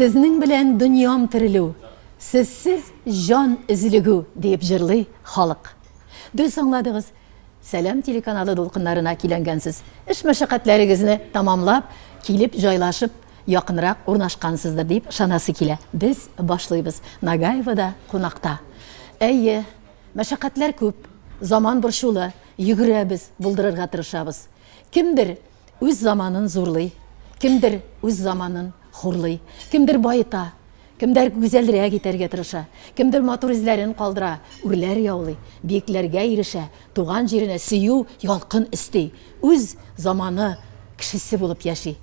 Сезнең белән дөньям терелү, сезсез жан излегү дип җырлый халык. Дөрес аңладыгыз. Сәлам телеканалы дулкыннарына киләнгәнсез. Эш мәшәкатьләрегезне тамамлап, килеп җайлашып, якынрак урнашкансыздыр дип шанасы килә. Без башлыйбыз. Нагаевада кунакта. Әйе, мәшәкатьләр күп, заман борчулы, йөгерәбез, булдырырга тырышабыз. Кемдер үз заманын зурлый, кемдер үз заманын хурлый, кемдер байыта, кемдер гүзәлрәк итәргә тырыша, кемдер матур изләрен калдыра, үрләр яулый, биекләргә ирешә, туган җиренә сөю, ялкын исти, үз заманы кешесе булып яши.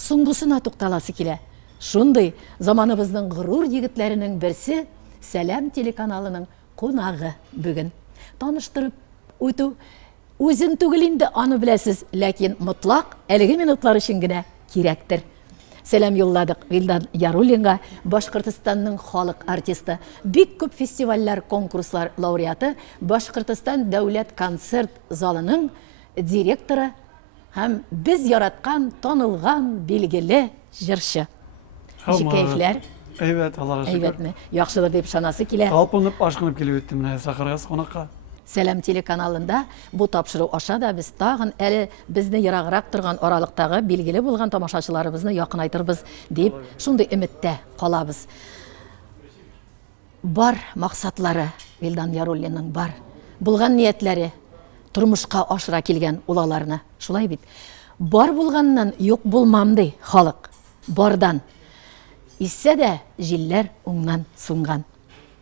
Соңгысына тукталасы килә. Шундый заманыбызның горур егетләренең берсе Сәлам телеканалының кунагы бүген. Таныштырып үтү үзен түгел инде аны беләсез, ләкин мотлак әлеге минутлар өчен генә кирәктер. Сәлам юлладык Вилдан Яруллинга, Башкортстанның халык артисты, бик күп фестивальләр, конкурслар лауреаты, Башкортстан дәүләт концерт залының директоры һәм без яраткан, танылган, билгеле җырчы. Кәйфләр? Әйбәт, Аллага шөкер. Әйбәтме? Яхшылык дип шанасы килә. Талпынып, ашкынып килеп үттем менә Сахаргас кунакка. Сәлам телеканалында бу тапшыру аша да без тагын әле безне яраграк торган аралыктагы билгеле булган тамашачыларыбызны якынайтырбыз дип шундый өметтә калабыз. Бар максатлары Вилдан Яруллинның бар. Булган ниятләре тормышка ашыра килгән улаларны. Шулай бит. Бар булганнан юк булмам ди халык. Бардан. Исә дә җилләр уңнан суңган.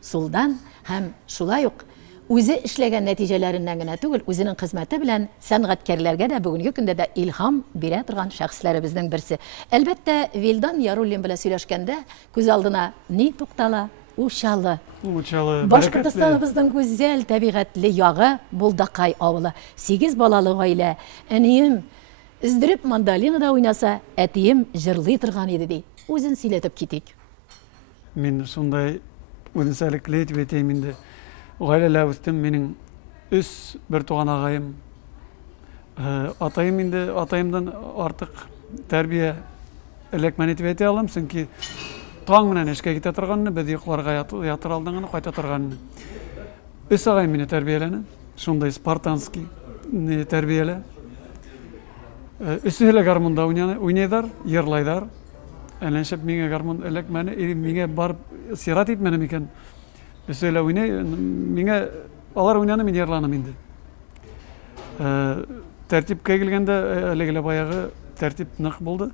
Сулдан һәм шулай ук үзе эшләгән нәтиҗәләреннән генә түгел, үзенең хезмәте белән сәнгатькәрләргә дә бүгенге көндә дә илһам бирә торган шәхесләребезнең берсе. Әлбәттә, Вилдан Яруллин белән сөйләшкәндә күз алдына ни туктала? Учалы. Башкортстаныбызның гүзәл табигатьле ягы Булдакай авылы. 8 балалы гаилә. Әнием издереп мандолинада уйнаса, әтием җырлый торган иде ди. Үзен сөйләтеп китик. Мин шундай үзенчәлекле дип әйтәм инде. Гаиләлә үстем, минем үз бер туган агайым. Атайым инде, атайымдан артык тәрбия эләкмәне дип әйтә алам, чөнки таң менән эшкә китә торганны, без йокларга ятыр алдын гына кайта торганны. Үз агайым мине тәрбияләне, шундай спартанский тәрбияле. Үсүле гармунда уйнайдар, йырлайдар. Әнәшеп миңа гармун эләкмәне, миңа бар сират итмәне микән. Үсүле уйнай, миңа алар уйнаны, мин йырланым инде. Тәртипкә килгәндә әлегә баягы тәртип нык булды.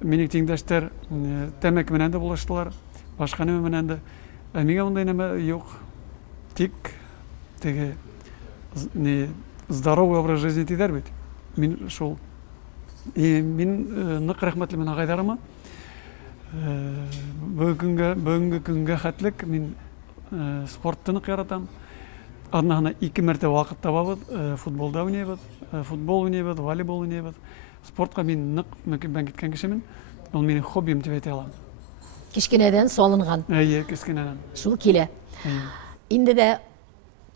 Минем тиңдәштәр тәмәк менән дә булыштылар, башка нәмә менән дә. Миңа мондай нәмә юк. Тик теге здоровый образ жизни диләр бит. Мин шул. Мин нык рәхмәтле мен агайдарыма. Бүгенге көнгә хәтлек мин спортты нык яратам. Аннан 2 мәртәбә вакыт табабыз, футболда уйнайбыз, футбол уйнайбыз, волейбол уйнайбыз. Спортка мин нык мөмкин киткән кешемен. Ул минем хоббим дип әйтә алам. Кичкенәдән салынган. Әйе, кичкенәдән. Шул килә. Инде дә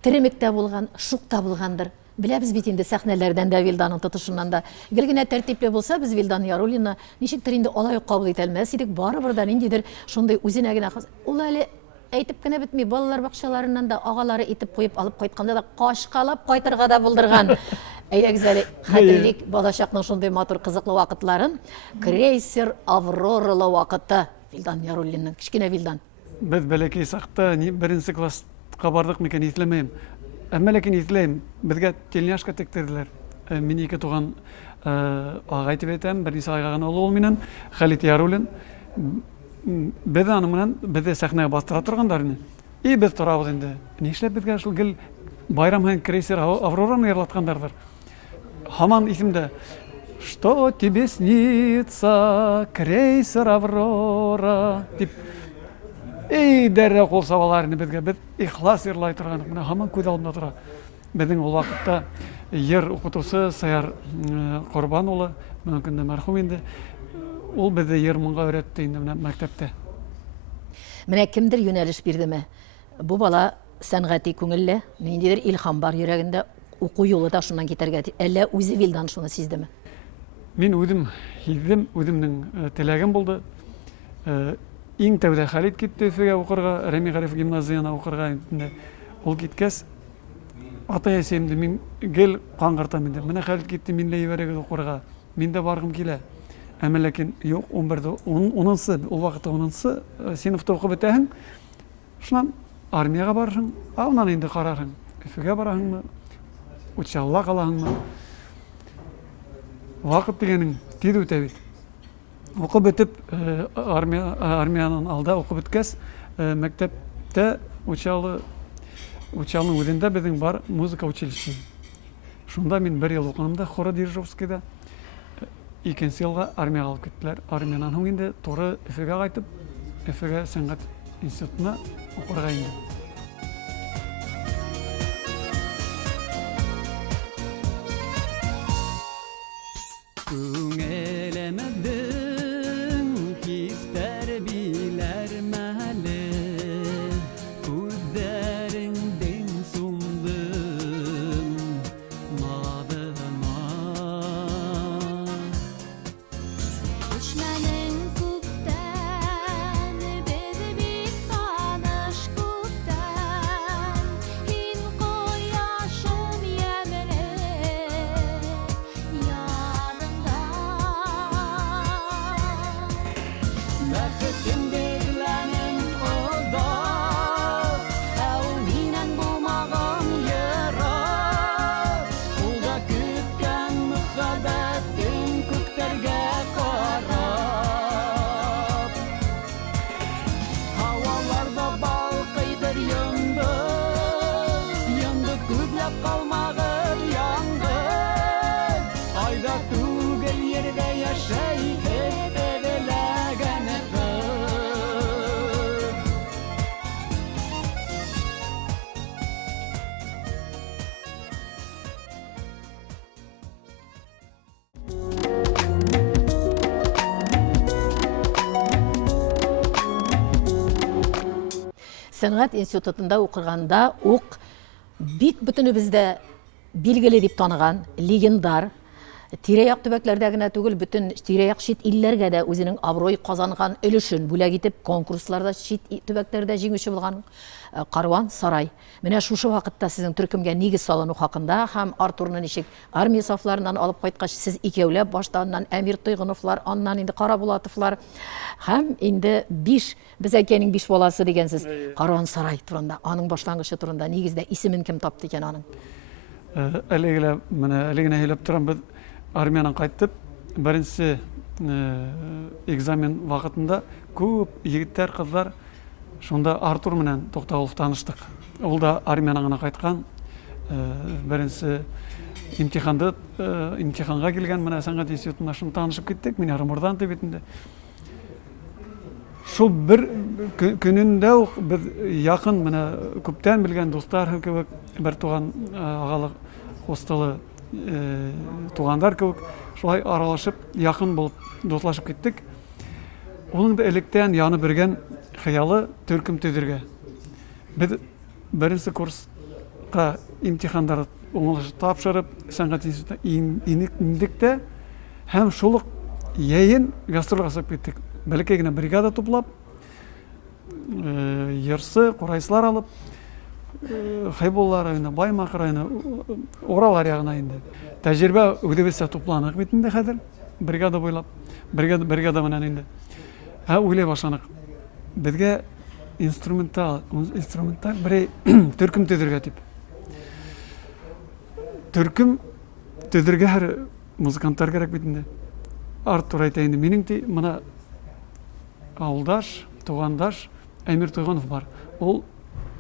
теремектә булган, шукта булгандыр. Беләбез бит инде сәхнәләрдән дә Вилданның тотышыннан да. Гелгенә тәртипле булса, без Вилдан Яруллинны ничектер инде алай кабул итә алмас идек. Барыбер да ниндидер шундый үзенә генә хас. Ул әле әйтеп кенә бетми, балалар бакчаларыннан да агалары итеп куеп алып кайтканда да кашкалап кайтырга да булдырган. Әйдәгез әле хәтерлик балачакның шундый матур кызыклы вакытларын. Крейсер Авроралы вакыты Вилдан Яруллинның. Кичкенә Вилдан. Без бәләкәй сакта беренче класска бардык микән исләмәйм. Әмма ләкин исләйм, безгә тельняшка тектерделәр. Мин ике туган агай дип әйтәм, бер ничә айга гына ул миннән, Халит Яруллин. Без аның менән бездә сәхнәгә бастыра торгандар иде. И без торабыз инде. Нишләп безгә шул гел байрам һәм крейсер Аврораны ярlaткандардыр. Һаман исемдә Что тебе снится, крейсер Аврора? Дип дәррәү кул сабаларны безгә бит ихлас йырлай торган. Менә һаман күз алдында тора. Безнең ул вакытта йыр укытучы Саяр Корбан улы, мөмкин дә мәрхүм инде. Ул бездә йыр моңга өйрәтте инде менә мәктәптә. Менә кемдер юнәлеш бирдеме? Бу бала сәнгати күңелле, ниндидер илһам бар йөрәгендә, уку юлы да шуннан китәргә. Әллә үзе Вилдан шуны сиздеме? Мин үзем һиздем, үземнең теләгем булды. Иң тәүдә Хәлит китте Өфөгә укырга, Рәми Гариф гимназияна укырга. Ул киткәс, ата-әсәемде мин гел каңгыртам инде. Менә Хәлит китте, мин дә ебәрегез укырга. Мин дә баргым килә. Әмма ләкин юк, 11-дә, 10-нчы, ул вакытта 10-нчы сыйныфта укып бетәһең. Шуннан армияга барырсың, аннан инде карарсың. Өфөгә бараһыңмы, учалла калаһыңмы? Вакыт дигәнең тиз үтә бит. Укып бетеп, армиянан алда укып беткәс, мәктәптә учалның үзендә безнең бар музыка училище. Шунда мин 1 ел укыдым да хора Дирижовскийда. 2нче елга армияга алып киттеләр. Армиянан соң инде туры Өфөгә кайтып, Өфөгә сәнгать институтына укырга индем. Сәнгать институтында укырганда ук бик бөтенебездә билгеле дип таныган легендар, тирә-як төбәкләрдә генә түгел, бөтен тирә-як чит илләргә дә үзенең абруй казанган өлешен бүләк итеп, конкурсларда чит төбәкләрдә җиңүче булган Карван Сарай. Менә шушы вакытта сезнең төркемгә нигез салыну хакында һәм Артурны ничек армия сафларыннан алып кайткач, сез икәүләп баштаннан Әмир Тойгыновлар, аннан инде Карабулатовлар һәм инде 5, без әкәнең 5 баласы дигәнсез. Карван Сарай турында, аның башлангычы турында нигездә исемен кем тапты икән аның? Әлегә һөйләп торам, без армиянан кайттып, беренче экзамен вакытында күп егетләр, кызлар шунда Артур менән Токтагулов таныштык. Ул да армиянан гына кайткан. Беренче имтиханга килгән, менә сәнгать институтында шуны танышып киттек, мин Ярмурдан төбәтендә. Шул бер көнендә үк без якын, менә күптән белгән дуслар кебек, бер туган агалык хостелы тугандар кебек, шулай аралашып, якын булып дуслашып киттек. Уның да электән яны бергән хыялы төркем төзергә. Без беренче курска имтихандар уңышлы тапшырып, сәнгать институтына индек тә, һәм шул яйын гастроль ясап киттек. Бәләкәй генә бригада туплап, Ярсы, Курайсылар алып, Хайбуллар районы, Баймак районы, Урал ягына инде. Тәҗрибә үгебезсә тупланык бит инде хәзер, бригада буйлап, бригада менән инде. Уйлай башланык. Безгә инструменталь бер төркем төзергә дип. Төркем төзергә һәр музыкантлар кирәк бит инде. Артур әйтә инде, минең менә авылдаш, тугандаш Әмир Тойгынов бар. Ул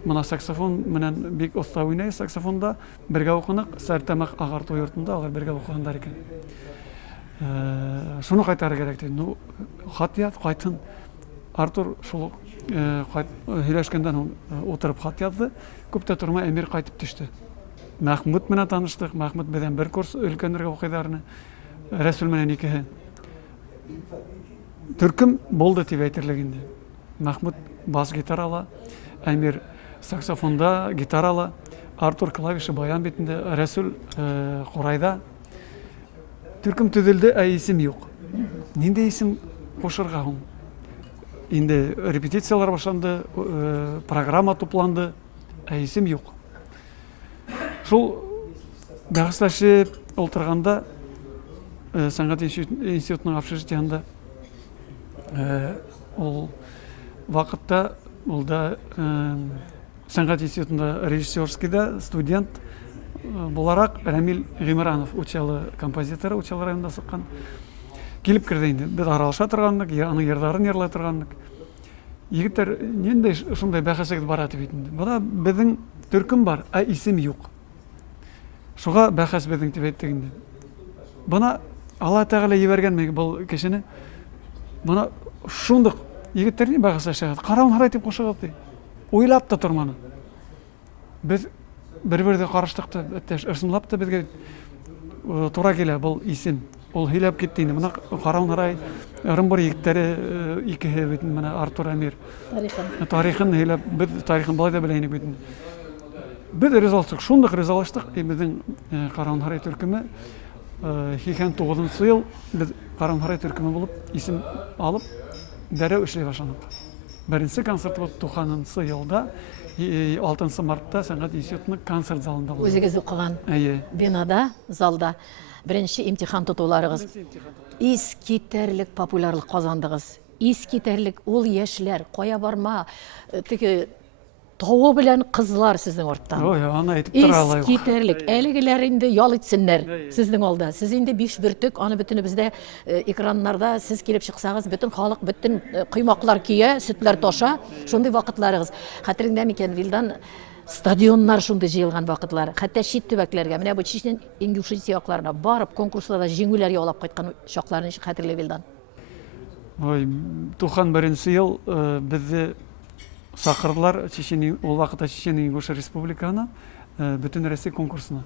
менә саксофон менән бик оста уйный, саксофонда бергә укынык, Сәртәмәк агарту йортында алар бергә укыганнар икән. Шуны кайтарга кирәк ди. Ну, хат яз, кайтын. Артур шул һөйләшкәндән утырып хат язды. Күптә тормай Әмир кайтып төште. Мәхмүд менән таныштык. Мәхмүд белән бер курс өлкәннәргә укыйдыларны. Рәсүл менән икеһе. Төркем булды дип әйтерлек инде. Мәхмүд бас гитарала, Әмир саксофонда, гитарала, Артур клавиша баян битендә, Рәсүл Курайда. Төркем төзелде, ә исем юк. Нинди исем кушырга һуң? инде репетициялар башланды, программа тупланды, исем юк. Шул бәхәсләшеп ултырганда сәнгать институтының общежитиесында ул вакытта ул да сәнгать институтында режиссерскийда студент буларак Рамил Гыймранов, учалы композитор, учалы районында сыккан. Килеп керде инде. Без аралаша торганбыз, аның йырларын йырлай торганбыз. Егетләр нинди шундай бәхәскә бара дип әйтте. Бuna безнең төркем бар, исем юк. Шуга бәхәс безнең дип әйтте инде. Бuna Алла Тәгалә ебәргән бу кешене. Бuna шундый егетләрне бәхәс шәһәт. Караң харай дип кушыгыз ди. Уйлап та торманы. Без бер-бердә караштык та, ысынлап та безгә туры килә бу исем. Ул һиләп китте инде. Моны Караң харай Ырымбур егетләре икеһе бит менә Артур Әмир. Тарихын һиләп, без тарихын болай да беләйник бит. Без ризалык, шундый ризалыштык. Безнең Караң харай төркеме 89 ел без Караң харай төркеме булып исем алып дәрә эшләй башладык. Беренче концертыбыз 90 елда 6 мартта сәнгать институтының концерт залында булды. Үзегез укыган бинада, залда беренче имтихан тотуларыгыз. Искитерлек популярлык казандыгыз. Искитерлек ул яшьләр кая барма, теге тавы белән кызлар сезнең орттан. Ой, аны әйтеп тора алай. Искитерлек, әлегеләр инде ял итсеннәр сезнең алда. Сез инде 5 бөртек, аны бөтенебездә экраннарда сез килеп чыксагыз, бөтен халык, бөтен кыймаклар кия, сөтләр таша, шундый вакытларыгыз. Хәтереңдә микән, Вилдан? Стадионнар шунда җыелган вакытлар, хәтта чит төбәкләргә, менә бу Чечен Ингушетия якларына барып конкурсларда җиңүләр яулап кайткан шакларны хәтерле Вилдан. Ой, 91 ел безне сакырдылар Чечен, ул вакытта Чечен Ингуш Республиканы бөтен Россия конкурсына.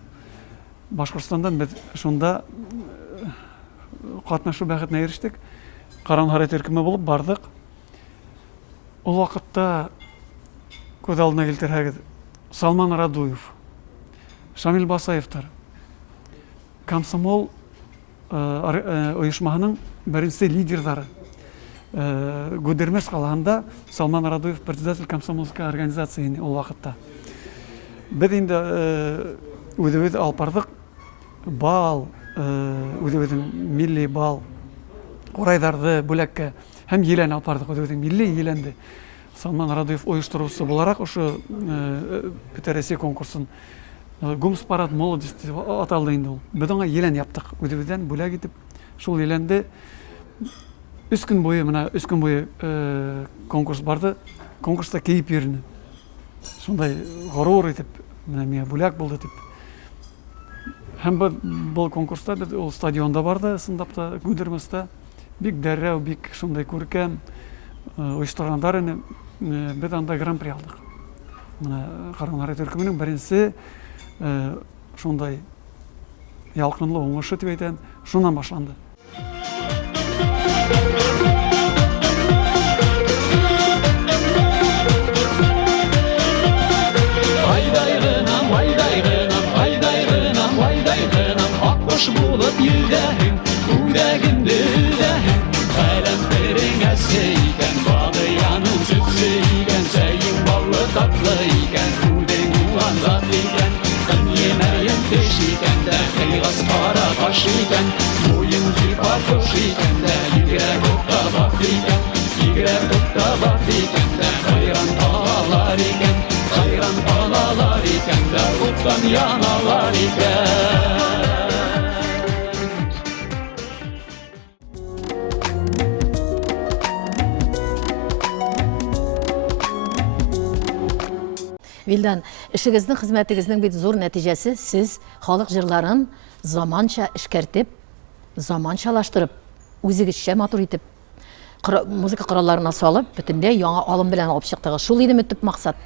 Башкортстандан без шунда катнашу бәхетенә ирештек. Караң харай төркеме булып бардык. Ул вакытта күз алдына килтерһәгез Салман Радуев, Шамил Басаевтар, комсомол оешмаһының беренче лидерлары. Гудермес калганда Салман Радуев председатель комсомольской организации ул вакытта. Без инде үзебез алып бардык. Бал, үзебезнең милли бал, урайдарды бүләккә һәм елән алып бардык, үзебезнең милли еләнде. Салман Радуев оештыручысы буларак ошо Россия конкурсын Гумс парад молодости аталды инде ул. Без аңа елән яптык. Үзебездән бүләк итеп, шул еләнде 3 көн буе, менә 3 көн буе конкурс барды. Конкурста киеп йөрне. Шундай горур итеп, менә миңа бүләк булды дип. Һәм бу конкурста без ул стадионда барды, сындап та Гудерместа бик дәррәү, бик шундай күркәм оештыргандар ине. Без анда гран-при алдык. Менә Караң харай төркеменең беренче шундай ялкынлы уңышы дип әйтәм, шуннан башланды. Akbaş bulup yüreğim, yüreğimde yüreğim. Kalemlerin eseyken, balı yanı tütseyken, seyin ballı tatlıyken, kudin ulandan iken, ben yemeğim deşiken de, kıyas para taşıyken, boyun züpa koşiken de, yigre kokta bakliken, yigre kokta bakliken de, hayran ağalar iken, hayran ağalar iken de, uftan yanalar iken. Вилдан, эшегезнең, хезмәтегезнең бит зур нәтиҗәсе, сез халык җырларын заманча эшкәртеп, заманчалаштырып, үзегезчә матур итеп, музыка коралларына салып, бөтенләй яңа алым белән алып чыктыгыз. Шул идеме төп максат?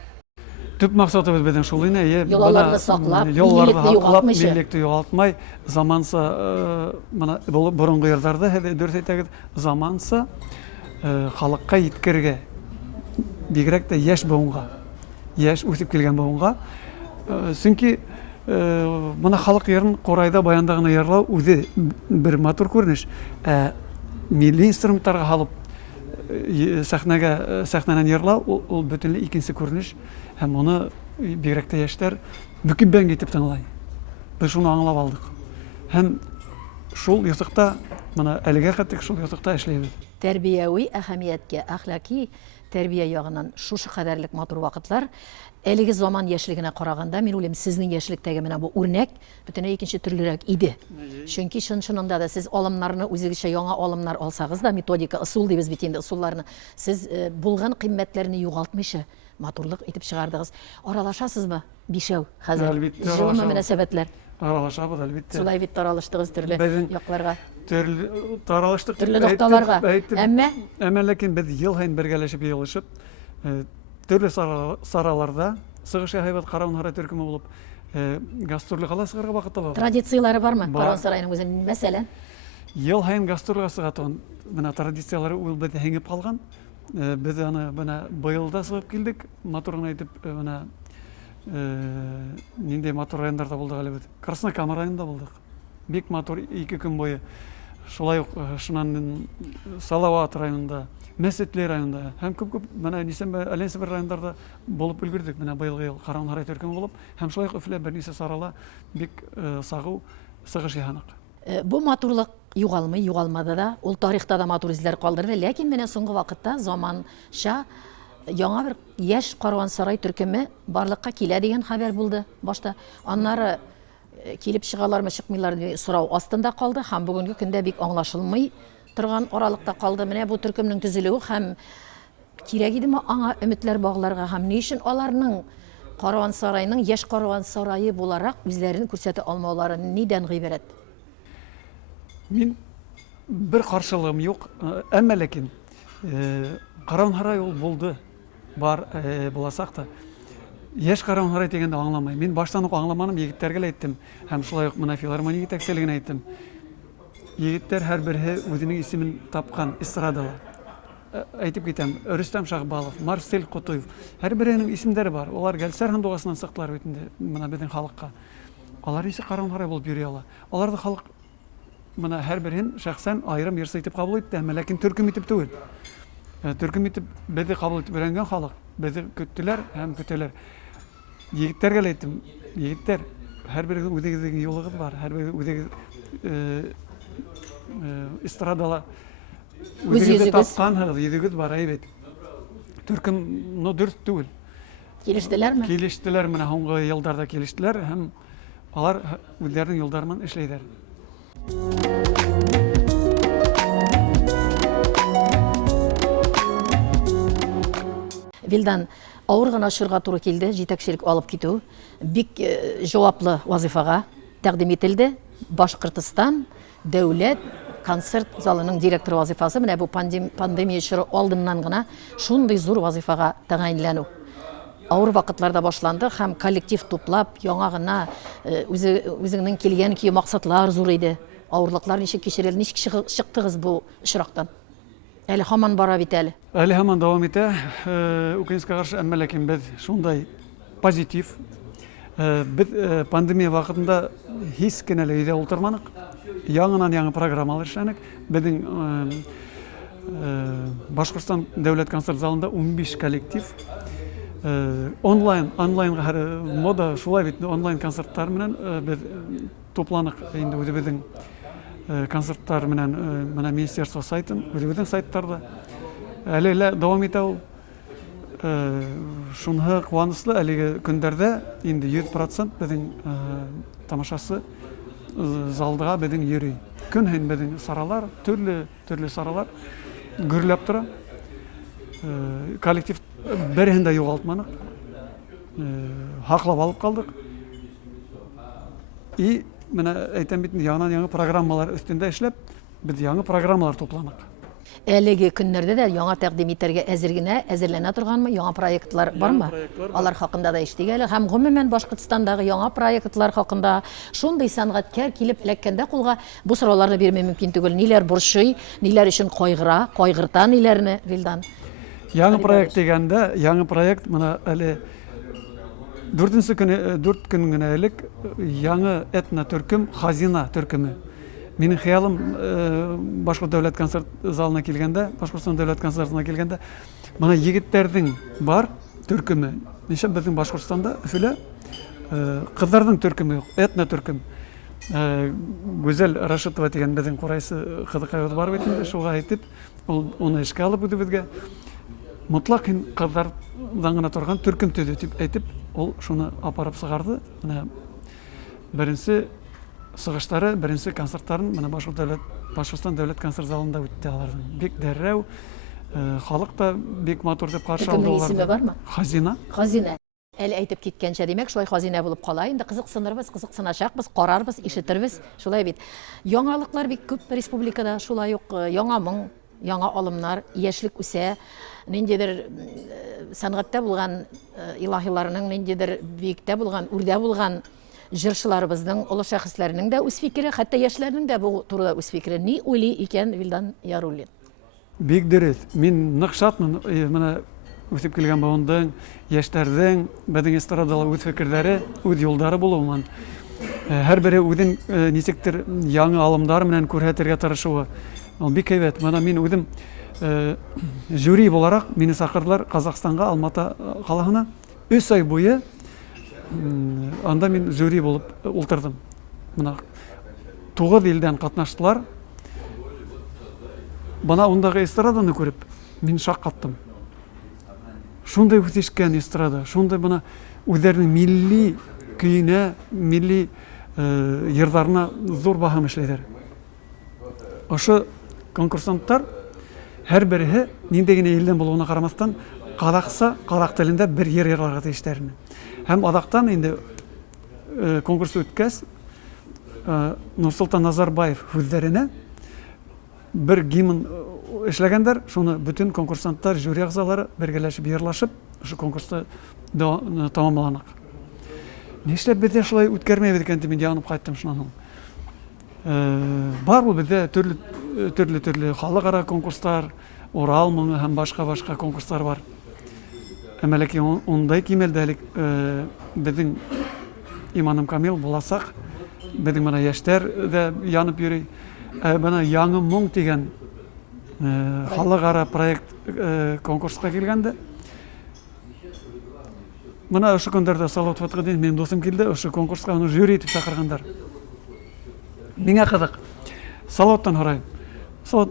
Төп максатыбыз безнең шул ине, Йолаларны саклап, миллекне югалтмыйча. Миллекне югалтмай, заманса менә борынгы йырдарды, дөрес әйтәгез, заманса халыкка җиткергә, бигрәк тә яшь буынга. Яшь үсеп килгән буынга. Чөнки моны халык йырын Корайда баянда гына йырлау үзе бер матур күренеш. Милли инструментларга халып сәхнәнән йырлау ул бөтенләй икенче күренеш һәм моны бигрәк тә яшьләр мөкиббән итеп тыңлай. Без шуны аңлап алдык. Һәм шул юсыкта моны әлегә хәтлек шул юсыкта эшләйбез. Тәрбияви әһәмияткә, әхлаки тәрбия ягынан шушы кадәрлек матур вакытлар әлеге заман яшьлегенә караганда мин уйлыйм сезнең яшьлектәге менә бу үрнәк бөтенләй икенче төрлерәк иде. Чөнки чынында да сез алымнарны үзегезчә яңа алымнар алсагыз да методика, ысул дибез бит инде ысулларны сез булган кыйммәтләрне югалтмыйча матурлык итеп чыгардыгыз. Аралашасызмы? Бишәү хәзер. Әлбәттә, Җылы мөнәсәбәтләр. Аралашабыз әлбәттә. Шулай бит таралыштыгыз төрле Безнең якларга. Таралыштык. Төрле нокталарга. Әмма ләкин без ел һайын бергәләшеп йылышып, төрле сараларда Сыгыш Һәйбәт Караунхара төркеме булып, гастрольгә каласыгырга вакыты бар. Традицияләре бармы? Каран сарайының үзен мәсәлән. Ел һайын гастрольгә сыгатын, менә традициялары ул бездә һәңгеп калган. Без аны менә быел да сыгып килдек. Матурын әйтеп, менә нинди матур районнарда булдык әле бит. Краснокама районында булдык. Бик матур 2 көн буе. Шулай ук шуннан Салават районында, Мәсетле районында һәм күп менә Нисәнбе, Әленсебер районнарда булып өлгердек. Менә быелгы ел Караунхара төркеме булып, һәм шулай ук Өфлә берничә сарала бик сагу сыгыш яһанык. Бу матурлык югалмый, югалмады да, ул тарихта да матур изләр калдырды, ләкин менә соңгы вакытта заманча яңа бер яшь Карван сарай төркеме барлыкка килә дигән хәбәр булды. Башта аннары килеп чыгалармы, чыкмыйлар дип сорау астында калды һәм бүгенге көндә бик аңлашылмый торган аралыкта калды. Менә бу төркемнең төзелүе һәм кирәк идеме аңа өметләр багларга һәм ни өчен аларның Карван сарайының яшь Карван сарайы буларак үзләрен күрсәтә алмаулары нидән гыйбарәт? Мин бер каршылыгым юк, әмма ләкин Караунхара ул булды. Бар буласак та яшь Караунхара дигәндә аңламай. Мин баштан ук аңламаным, егетләргә әйттем һәм шулай ук менә филармония итәкчелегенә әйттем. Егетләр һәрберсе үзенең исемен тапкан эстрадалар. Әйтеп китәм, Рөстәм Шахбалов, Марсель Кутуев, һәрберенең исемнәре бар. Алар Гәлсәр һандугасыннан сыктылар бит инде менә безнең халыкка. Алар исе Караунхара булып йөри ала. Аларда халык менә һәрберен шәхсән аерым йөрсә итеп кабул итте, әмма ләкин төркем итеп түгел. Төркем итеп безне кабул итеп биргән халык, безне көттеләр һәм көтәләр. Егетләргә әйттем, егетләр һәрберегез үзегезнең юлыгыз бар, һәрберегез үзегез эстрадала үзегез тапкан егегез бар әйбәт. Төркем но дөрес түгел. Килештеләрме? Килештеләр, менә һоңгы елларда килештеләр һәм алар үзләренең юлларынан эшләйләр. Вилдан авыр гына ашырга туры килде, җитәкчелек алып китү. Бик җаваплы вазифага тәкъдим ителде. Башкортстан дәүләт концерт залының директоры вазифасы менә бу пандемия чоры алдыннан гына шундый зур вазифага тәгаенләнү. Авыр вакытларда башланды һәм коллектив туплап, яңа гына үзеңнең килгән ки максатлар зур иде. Авырлыклар ничек кичерелде, ничек чыктыгыз бу очрактан? Әле һаман бара бит әле. Әле һаман дәвам итә. Үкенечкә каршы, әмма ләкин без шундай позитив. Без пандемия вакытында һис кенә өйдә утырманык. Яңа программалар эшләнек. Безнең Башкортстан дәүләт концерт залында 15 коллектив онлайн мода шулай бит онлайн концертлар менән без топланык инде үзебезнең концертлар менән менә министерство сайтын, үзебезнең сайттарда әле дәвам итә ул. Шунһы куанычлы әлеге көндәрдә инде 100% безнең тамашасы залдыга безнең йөри. Көн һәйн безнең саралар, төрле саралар гөрләп тора. Коллектив берен дә югалтманык. Хаклап алып калдык. И менә әйтәм бит, яңа программалар өстендә эшләп, без яңа программалар топланык. Әлеге көннәрдә дә яңа тәкъдим итәргә әзерләнә торганмы? Яңа проектлар бармы? Алар хакында да ишетик әле. Һәм гомумән Башкортстандагы яңа проектлар хакында шундый сәнгатькә килеп эләккәндә кулга бу сорауларны бирмәй мөмкин түгел. Ниләр борчый, ниләр өчен кайгырта ниләрне, Вилдан? Яңа проект дигәндә, яңа проект менә әле 4 көн генә элек яңа этно төркем Хазина төркеме Менің хыялым Башқұрт дәулет концерт залына келгенде, Башқұртстан дәулет концертына келгенде, мына егеттердің бар төркімі, неше біздің Башқұртстанда Үфілі қыздардың төркімі, этно төркім. Гүзел Рашитова деген біздің қорайсы қыздықай бар бетінде, шуға айтып, оны ішке алып өді бізге. Мұтлақ қыздардан ғана тұрған төркім төді деп айтып, ол шуны апарып сығарды. Бірінші сығыштары, бірінші концерттарын Башқұртстан дәулет концерт залында өтті алардың. Бек дәрреу, халық та бек матур деп қаршы алды оларды. Исеме бар ма? Хазина. Хазина. Әлі айтып кеткенше демек, шулай хазина болып қала. Енді қызықсынырбыз, қызықсынашақбыз, қарарбыз, ишетірбіз, шулай бит. Яңалыклар бик көп республикада, шулай ук яңа моң, яңа алымнар, яшьлек үсә. Ниндидер сәнгатьтә булган илаһиларның, ниндидер биектә булган, үрдә булган җырчыларыбызның, олы шәхесләрнең дә үз фикере, хәтта яшьләрнең дә бу турыда үз фикере. Ни уйлый икән Вилдан Яруллин? Бик дөрес. Мин нык шатмын, менә үсеп килгән бауындың, яшьләрнең, безнең эстрадалы үз фикерләре, үз юлдары булуыннан. Һәр бере үзен нисектер яңа алымдар белән күрһәтергә тырышуы. Ул бик әйбәт. Менә мин үзем жюри буларак мине сакырдылар Казакстанга, Алматы каласына. 3 ай буе анда мин жюри булып ултырдым. Менә 9 илдән катнаштылар. Бана ондагы эстраданы күреп, мин шаккаттым. Шундай үтешкән эстрада, шундай бана үзләренең милли көенә, милли йырдарына зур баһа эшләделәр. Ошо конкурсанттар һәр бере нинди генә илдән булуына карамастан, казакса, казак телендә бер йыр йырларга тиешләрне. Һәм адактан инде конкурс үткәс, Нурсултан Назарбаев үзләренә bir гимн эшләгәндәр, шуны бүтән конкурсанттар, жюри әгъзалары бергәләшеп йырлашып, шу конкурсты тамамланак. Нишләп бездә шулай үткәрмәйбез икән дип мин янып кайттым шуннан. Бар бу бездә төрле халыкара конкурслар, Урал моңы һәм башка конкурслар бар. Әмма ләкин ондай кимәлдәлек безнең Иманым Камил буласак, безнең менә яшьләр дә янып йөри. Бана яңы моң дигән халыкара проект конкурска килгәндә. Менә ошо көндәрдә Салават Фатхетдин минем дусым килде, ошо конкурска аны жюри итеп чакыргандар. Миңа кызык. Салаваттан һорайм. Салават,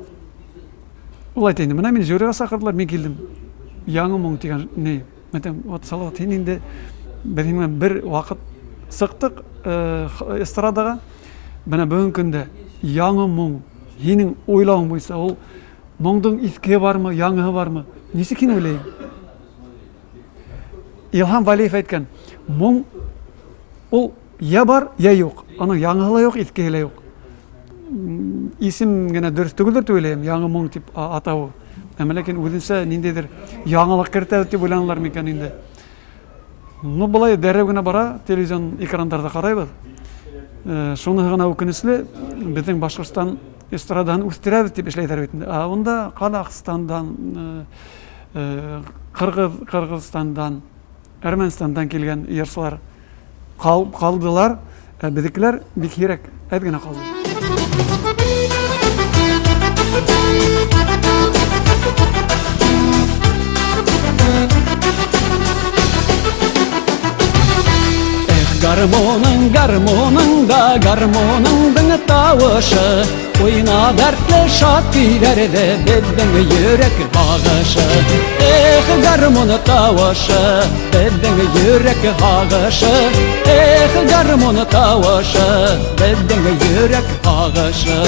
ул әйтә инде, менә мине жюрига чакырдылар, мин килдем. Яңы моң дигән не? Мәтәм, вот Салават, син инде безнең бер вакыт сыктык эстрадага. Менә бүгенге көндә яңы моң, һинең уйлавың буйса, ул моңдың иске бармы, яңыһы бармы? Ничек син уйлыйсың? Илһам Валиев әйткән, моң ул я бар, я юк. Аның яңыһы ла юк, искеһе ла юк. Исем генә дөрес түгелдер дип уйлыйм, яңы моң дип атау. Әмма ләкин үзенчә ниндидер яңалык кертә дип уйланалар микән инде. Ну булай дәррәү генә бара, телевизион экраннарда карайбыз. Шуны гына үкенечле, безнең Башкортстан эстрададан үстерәбез дип эшләйләр бит. Анда Казакстандан, Кыргызстандан, Әрмәнстандан килгән йырчылар калдылар, безнекеләр бик йөрәк әз генә калды. Гармоның да гармоныңдың тавышы, ойна дәртле шат көйләрдә безнең йөрәк агышы. Эх, гармон тавышы, безнең йөрәк агышы. Эх, гармон тавышы, безнең йөрәк агышы.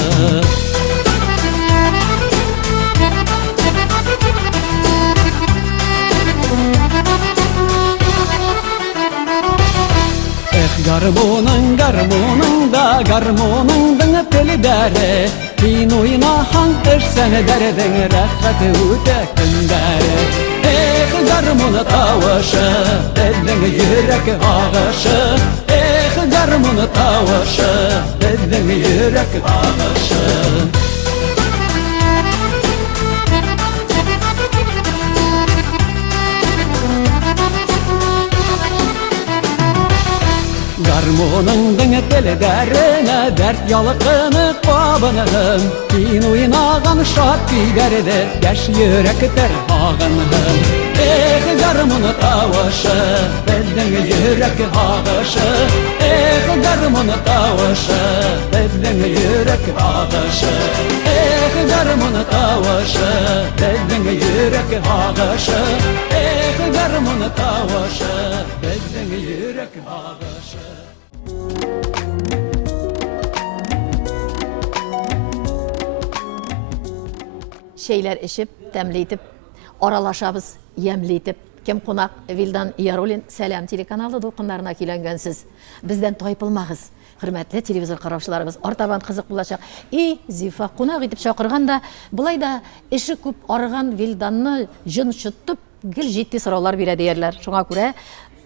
Гармоның да гармоныңдың теле дәре, син уйнаһаң эшсән дәрдең рәхәте үтә көндәре. Эх, гармон тавышы, безнең йөрәк агышы. Эх, гармон тавышы, безнең йөрәк агышы. гармоныңдың теле дәріне дәрт ялықыны қабынығым кейін ойнаған шат күйлерді яш йөрәктер ағынығым эх гармоны тавышы біздің йөрәк ағышы эх гармоны тавышы біздің йөрәк ағышы эх гармоны тавышы біздің йөрәк ағышы эх гармоны тавышы біздің йөрәк ағышы Şeyler işip, təmləyitib, aralaşabız, yemləyitib. Kim qonaq Vildan Yarulin, Sələm teлеканалы dolqunlarına kiləngənsiz. Bizdən taypılmağız. Hürmetli televizor qaravçılarımız, ortaban қызық bulacaq. Зифа qonaq edib çaqırğanda, bulay da işi көп arıgan Vildanны jın şıttıb, gil ciddi sorular bile deyirlər. Şuna görə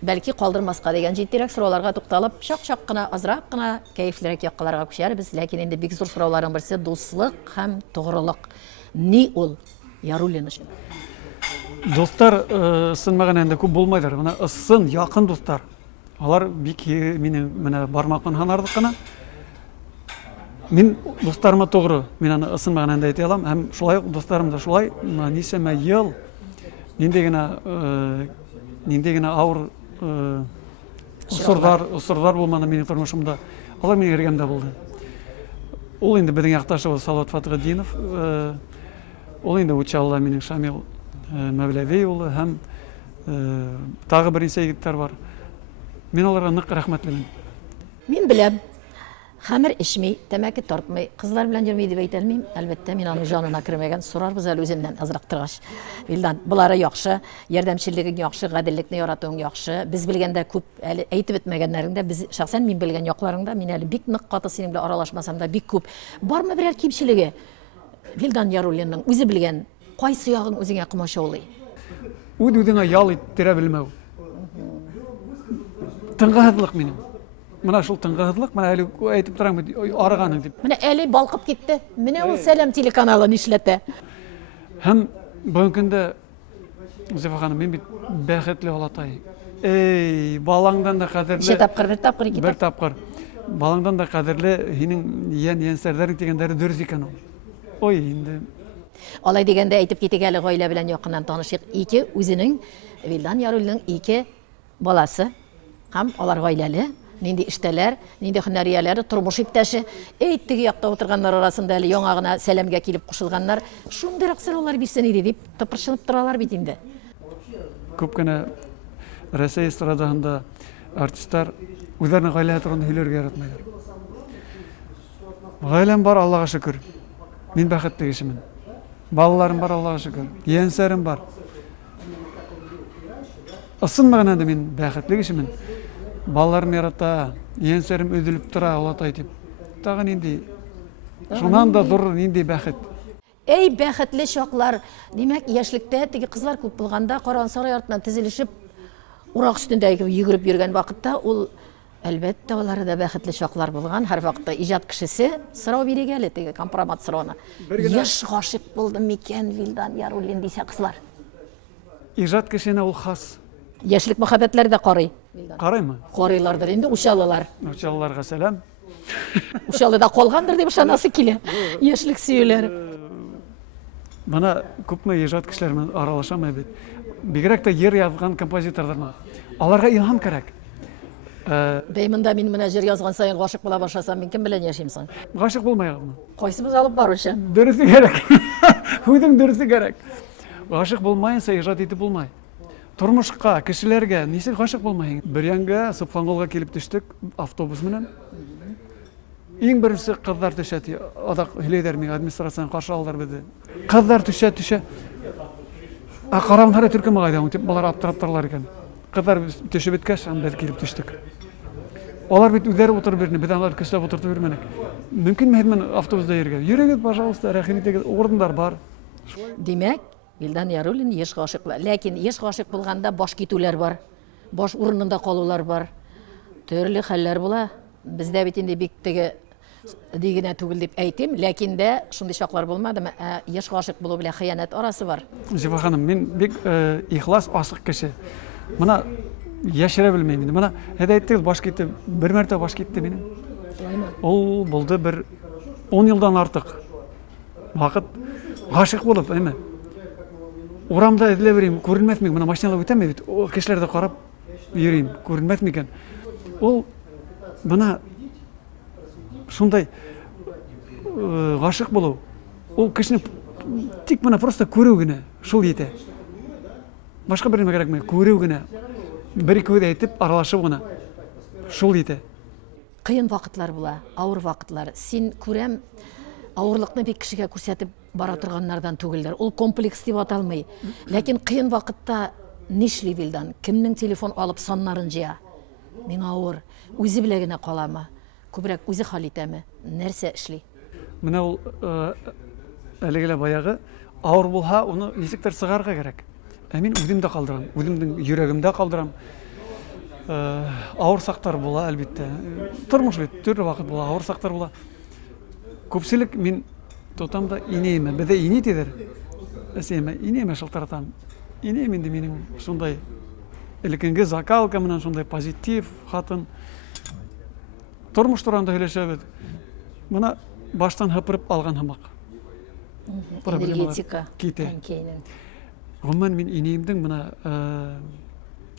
belki qaldırmasqa degan jiddirak sorularga to'xtalib, şaq qına, azraq qına, keyiflirak yoqqalarga köşərbiz. Lakin endi bek zor soruların birisi dostluq hem to'g'riliq. Ne ol Yarulin үшін? Достар сын маған енді көп болмайдар. Мына сын, якын достар. Алар бик менің мына бармақпен ханардық қана. Мен достарыма тоғры, мен аны сын маған енді айта алам. Һәм шулай достарым да шулай, несеме ел, нинде генә ауыр усурдар болманы менің тормышымда. Алар менің ергемде болды. Ол енді біздің яқташыбыз Салават Фатыгъдинов. Ол енді учалла менің Шамил Мәвләви улы һәм тағы бір неше егеттер бар. Мен оларға нык рәхмәтлімін. Мен білем, xəmir içmey, təməki tartmay, qızlar bilan yürümeyi deb aytəlmiyim. Əlbəttə, men onun janına kirməyən sorarбыз әле özümdən azraq tırğış. Vildan, bulara yaxşı, yardımçılığın yaxşı, qədillikni yaratığın yaxşı. Biz bilgəndə көп әле әйтеп etmәгәннәреңдә, biz şəxsən мен bilgən yoqlarыңda, мен әле бик нык каты синең белән аралашмасам да бик күп. Бармы берәр кимчилеге? Vildan Yarulинның үзе белгән кайсы ягың үзеңә кымашаулый? Үз-үзеңә ял иттерә белмәү. Тыңгыһыҙлык минем. Мына шул тыңгыһыҙлык, мына әле әйтеп торам бит, арыганың дип. Менә әле балкып китте. Менә ул Сәләм телеканалы нишләтә. Һәм бүгенге көндә Зифа ханым, мин бит бәхетле алатай. Эй, балаңдан да кадерле. Ничә тапкыр, бер тапкыр, ике Бер тапкыр. тапкыр. Балаңдан да кадерле, һинең янсәрләрең дигәннәре дөрес икән ул. Ой, инде. Алай дигәндә әйтеп китик әле гаилә белән якыннан танышыйк. Ике үзенең Vildan Yarulинның ике баласы һәм алар гаиләле. Нинди эштәләр, нинди һөнәрияләре, тормыш иптәше. Теге якта утырганнар арасында әле яңа гына Сәләмгә килеп кушылганнар. Шундыйрак сораулар бирсен иде дип тыпырчынып торалар бит инде. Күп кенә Россия эстрадасында артистлар үзләренең гаилә турында һөйләргә яратмыйлар. Гаиләм бар, Аллаһка шөкер. Мин бәхетле кешемен. Балаларым бар, Аллаһка шөкер. Янсәрем бар. Ысын мәгънәдә мин бәхетле кешемен. Балаларым ярата, янсәрем өҙөлөп тора, алатай дип. Тагын инде шунан да зур нинди бәхет. Бәхетле чаклар. Димәк, яшьлектә теге кызлар күп булганда, Каран сарай артынан тезелешеп, урак өстендә йөгереп йөргән вакытта, ул әлбәттә алары да бәхетле чаклар булган. Һәр вакытта иҗат кешесе сорау бирегә әле теге компромат сорауны. Яш гашык булды микән Vildan Yarulin дисә кызлар. Иҗат кешене ул хас. Яшьлек мәхәббәтләре дә карый. Караймы? Карыйлардыр инде ушалылар. Учалларга сәлам. Ушалыда калгандыр дип ышанасы килә. Яшьлек сөюләр. Бана күпме иҗат кешеләр аралашам бит. Бигрәк тә йыр язган композиторларны. Аларга илһам кирәк. Бәймендә мин менә җыр язган саен гашык була башласам, мин кем белән яшим соң? Гашык булмаягызмы? Кайсыбыз алып баручы? Дөресе кирәк. Үзең дөресе кирәк. Гашык булмаенса иҗат итеп булмай. Тормышка, кешеләргә нисек гашык булмаһың? Бер янга Субханголга килеп төштек автобус менән. Иң беренче кызлар төшә, адак һөйләйдәр миңа, администрациянан каршы алалар безне. Кызлар төшә. Караңнар төркем гайдан дип балар аптырап торалар икән. Кызлар төшеп беткәч, анда килеп төштек. Алар бит үзләре утырып берне, без алар көчләп утыртып йөрмәнек. Мөмкинме мен автобуста йөргә? Йөрегез, пожалуйста, рәхим итегез, урыннар бар. Димәк, Vildan Yarulin яшь гашык. Ләкин яшь гашык булганда баш китүләр бар. Баш урынында калулар бар. Төрле хәлләр була. Бездә бит инде бик теге дигенә түгел дип әйтим, ләкин дә шундый чаклар булмады. Яшь гашык булу белән хыянат арасы бар. Зифа ханым, мин бик ихлас, асык кеше. Мына яшере белмәйм инде. Менә әйтә әйттегез, баш китте, бер мәртәбә баш китте минем. Ул булды бер 10 елдан артык. Вакыт гашык булып, әйме. Урамда эзләп йөрим, күренмәс микән? Менә машинала үтәм бит, о кешеләрдә карап йөрим, күренмәс микән? Ул менә шундай гашык булу, ул кешене тик менә просто күрү генә, шул җитә. Башка бер нәмә кирәкмәй, күрү генә. Бер-ике үз әйтеп, аралашып гына. Шул җитә. Кыен вакытлар була, авыр вакытлар. Син күрәм, авырлыкны бик кешегә күрсәтеп бара торганнардан түгелдер. Ул комплекс дип аталмый. Ләкин кыен вакытта нишли Вилдан? Кемнең телефон алып саннарын җыя? Миңа авыр. Үзе белә генә каламы? Күбрәк үзе хәл итәме? Нәрсә эшли? Менә ул әлегелә баягы авыр булһа, уны ничектер сыгарга кирәк. Ә мин үземдә калдырам, үземнең йөрәгемдә калдырам. Авыр сактар була, әлбәттә. Тормыш бит, төрле вакыт була, авыр сактар була. Күпчелек мин тотам да инееме, бездә ине дидер. Әсеме, инеме шылтыратам. Инем инде минем шундай элеккенге закалка менән шундай позитив хатын. Тормыш турында һөйләшәбез. Менә баштан һыпырып алган һымак. Энергетика. Ките. Гомумән мин инеемдең менә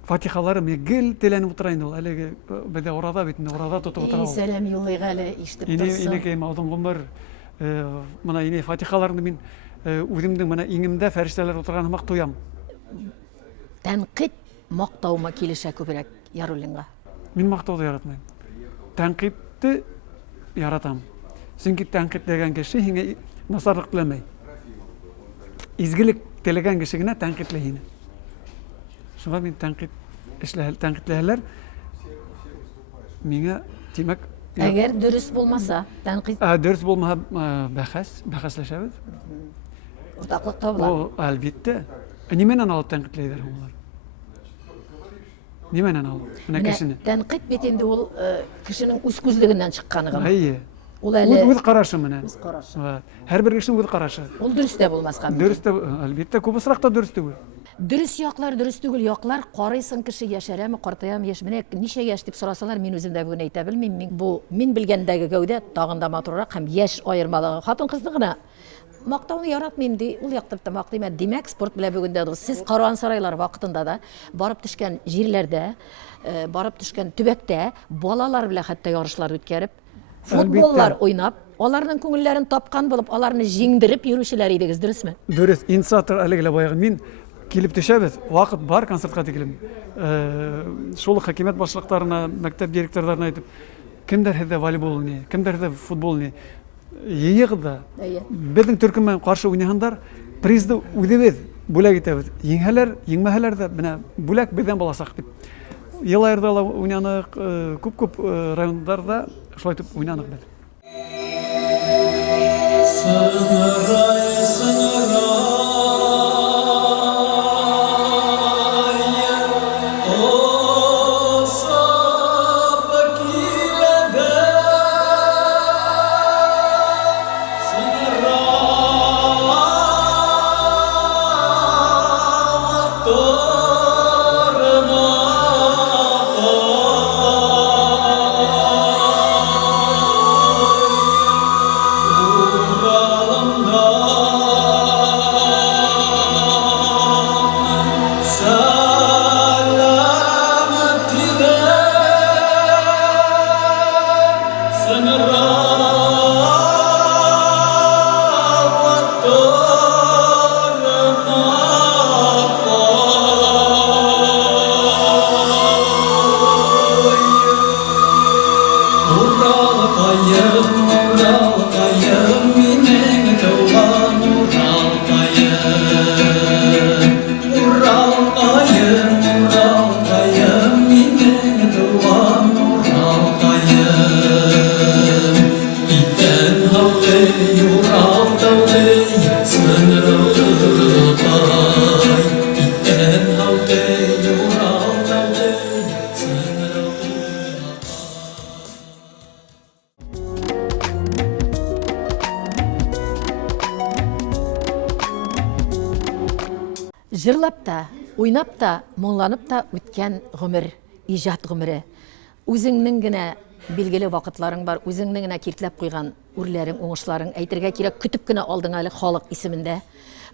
фатихалары мен гел теләнеп утыра инде ул. Әлеге бездә урада бит, урада тотып утыра ул. Сәлам юллыйк әле, ишетеп торсын. Инекәй маудан гомер менә ине фатихаларны мин үземнең менә иңемдә фәрештәләр утырган һымак туям. Тәнкыйть мактаума килешә күбрәк Яруллинга. Мин мактауды яратмыйм. Тәнкыйтьте яратам. Чөнки тәнкыйть дигән кеше һиңа насарлык теләмәй. Изгелек теләгән кеше генә тәнкыйтьле һине. Шуңа мин тәнкыйтьләһәләр миңа тимәк Әгәр дөрес булмаса, тәнкыйть дөрес булмаса бәхәсләшәбез. уртаклык табыла. О, әлбәттә. Нимәнән алып тәнкыйтьләйдер улар? Нимәнән алып? Менә кешене. Тәнкыйть бит инде ул кешенең үз күзлегеннән чыкканы гына. Әйе. Ул әле Үз карашы менә. үз карашы. Һәрбер кешенең үз карашы. Ул дөрес тә булмаска мөмкин. Дөрес тә, әлбәттә, күбесрәк тә дөрес түгел. Дөрес яклар, дөрес түгел яклар, карыйсың кеше яшәрәме, картаямы, яшь. Менә ничә яшь дип сорасалар, мин үзем дә бүген әйтә белмим. Мин белгәндәге гәүдә тагын да матуррак һәм яшь аермалыгы. Хатын-кызны гына мактауны яратмыйм ди, ул яктып та мактыйм. Димәк, спорт белән бүгендә сез Каруан сарайлар вакытында да барып төшкән җирләрдә, барып төшкән төбәктә балалар белән хәтта ярышлар үткәреп, футболлар уйнап, аларның күңелләрен тапкан булып, аларны җиңдереп йөрүчеләр идегез, дөресме? Дөрес, инициатор әлегелә баягы мин килеп төшәбез. Вакыт бар концертка тигелем. Шул хакимият башлыкларына, мәктәп директорларына әйтеп, кемдер һездә волейбол уйный, кемдер һездә футбол уйный. Йыгыда. Безнең төркемнән каршы уйнагандар, призды үзебез бүләк итәбез. Йиңһәләр, йиңмәһәләр дә менә бүләк бездән буласак дип. Елларда уйнанык, күп районнарда шулай итеп уйнанык без. Жырлап та, Уйнап та, моңланып та үткән гомер, иҗат гомере. Үзеңнең генә билгеле вакытларың бар, үзеңнең генә киртләп куйган үрләрең, уңышларың, әйтергә кирәк, көтеп кенә алдың әле халык исемендә.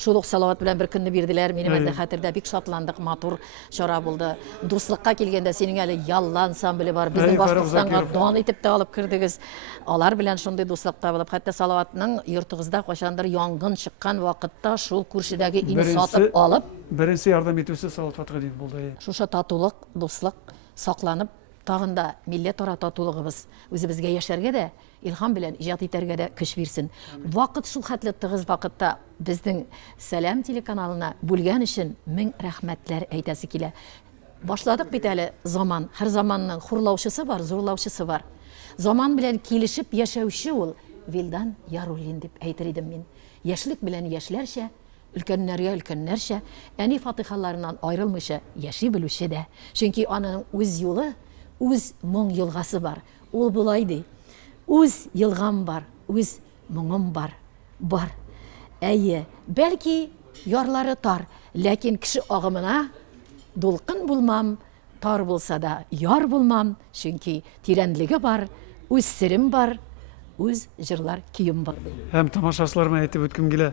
Шул ук салават белән бер көнне бирделәр, минем әле хәтердә, бик шатландык, матур чара булды. Дуслыкка килгәндә синең әле ялла ансамбле бар, безнең Башкортстанга дан итеп тә алып кирдегез. Алар белән шундый дуслыкта булып, хәтта салаватның йортыгызда кайчандыр янгын чыккан вакытта шул күршедәге ин сатып алып, Беренче ярдәм итүче Салават Фатыйгадиев булды. шушы татулык, дуслык сакланып, тагын да милләт ара татулыгыбыз үзебезгә яшәргә дә, илһам белән иҗат итәргә дә көч бирсен. Вакыт шул хәтле тыгыз вакытта безнең Сәлам телеканалына бүлгән өчен мең рәхмәтләр әйтәсе килә. Башладык бит әле заман, һәр заманның хурлаучысы бар, зурлаучысы бар. Заман белән килешеп яшәүче ул Вилдан Яруллин дип әйтер идем мин. Яшьлек белән яшьләрчә, өлкәннәргә өлкәннәрчә, әни фатихаларыннан аерылмыйча яши белүче дә. Чөнки аның үз юлы, үз моң елгасы бар. Ул булай ди. Үз елгам бар, үз моңым бар. Әйе, бәлки ярлары тар, ләкин кеше агымына дулкын булмам, тар булса да яр булмам, чөнки тирәнлеге бар, үз сирем бар, үз җырлар кием бар. Һәм тамашачыларыма әйтеп үткем килә.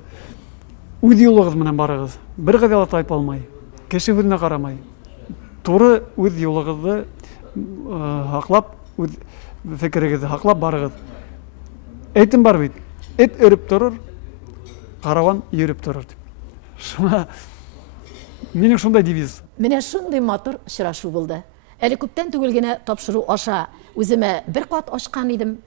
Үз юлыгыз менән барыгыз. Бер гадәләт тайып алмай, кеше күзенә карамай. Туры үз юлыгызны хаклап, үз фикерегезне хаклап барыгыз. Әйтем бар бит. Эт өреп торыр, караван йөреп торыр дип. Шуңа минем шундай девиз. Менә шундый матур очрашу булды. Әле күптән түгел генә тапшыру аша үземә бер кат ашкан идем.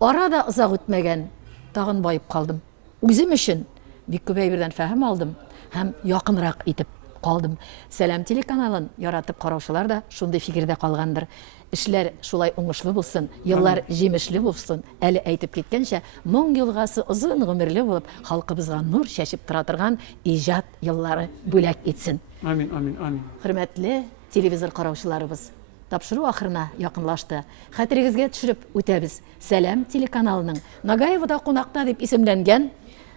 Арада озак үтмәгән, тагын байып калдым. Үзем өчен бик күп әйбердән фәһем алдым һәм якынрак итеп калдым. Сәлам телеканалын яратып караучылар да шундый фикердә калгандыр. Эшләр шулай уңышлы булсын, еллар җимешле булсын. Әле әйтеп киткәнчә, моң елгасы озын гомерле булып, халкыбызга нур чәчеп тора торган иҗат еллары бүләк итсен. Амин, амин, амин. Хөрмәтле телевизор караучыларыбыз, тапшыру ахырына якынлашты. Хәтерегезгә төшереп үтәбез. Сәлам телеканалының Нагаевда кунакта дип исемләнгән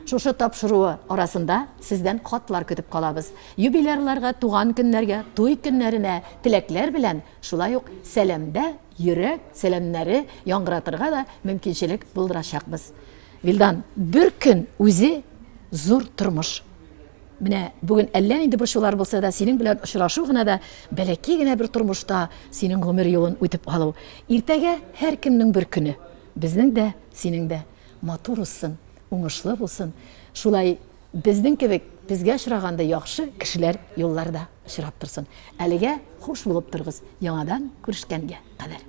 шушы тапшыруы арасында сездән хатлар көтеп калабыз. Юбилейларга, туган көннәргә, туй көннәренә теләкләр белән, шулай ук сәламдә йөрәк сәламнәре яңгыратырга да мөмкинчелек булдырачакбыз. Вилдан, бер көн үзе зур тормыш. Менә бүген әллә нинди борчулар булса да, синең белән очрашу гына да бәләки генә бер тормышта синең гомер юлын үтеп алу. Иртәгә һәр кемнең бер көне. Безнең дә, синең дә матур булсын, уңышлы булсын. Шулай безнең кебек безгә очраганда яхшы кешеләр юлларда очрап торсын. Әлегә хуш булып торыгыз. Яңадан күрешкәнгә кадәр.